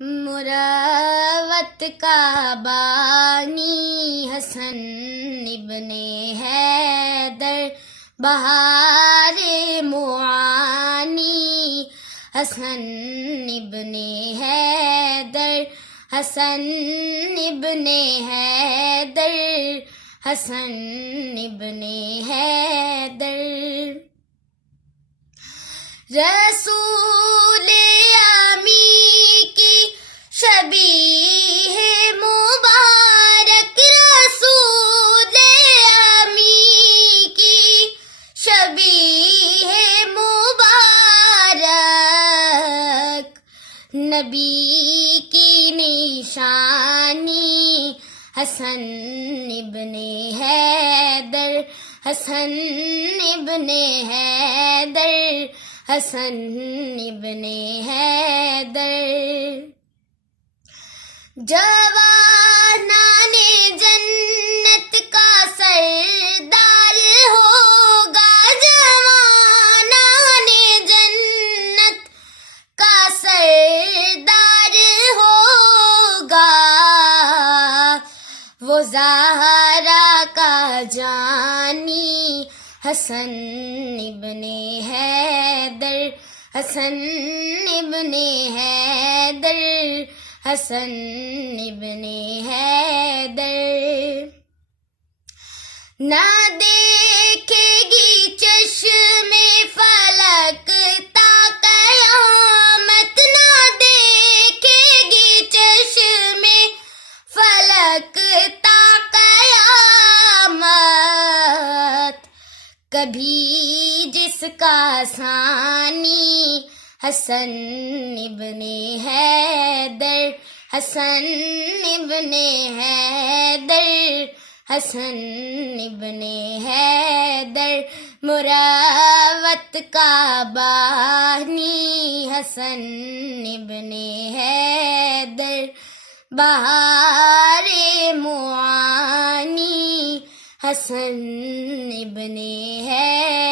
مروت کا بانی حسن ابن حیدر، بہار معانی حسن ابن حیدر، حسن ابن حیدر، حسن ابن حیدر۔ رسول امی کی شبیہ مبارک، رسول امی کی شبیہ مبارک، نبی کی نشانی حسن ابن حیدر، حسن ابن حیدر، حسن ابن حیدر۔ جوانان جنت کا سردار ہوگا، جوانان جنت کا سردار ہوگا، وہ زہرا کا جانی حسن ابن حیدر، حسن ابن حیدر، حسن ابن حیدر۔ نہ دیکھے گی چشم فلک تا قیامت، نہ دیکھے گی چشم فلک تا قیامت، کبھی جس کا ثانی حسن ابن حیدر، حسن ابن حیدر، حسن ابن حیدر۔ مروت کا بانی حسن ابن حیدر، بہار معانی حسن ابن حیدر۔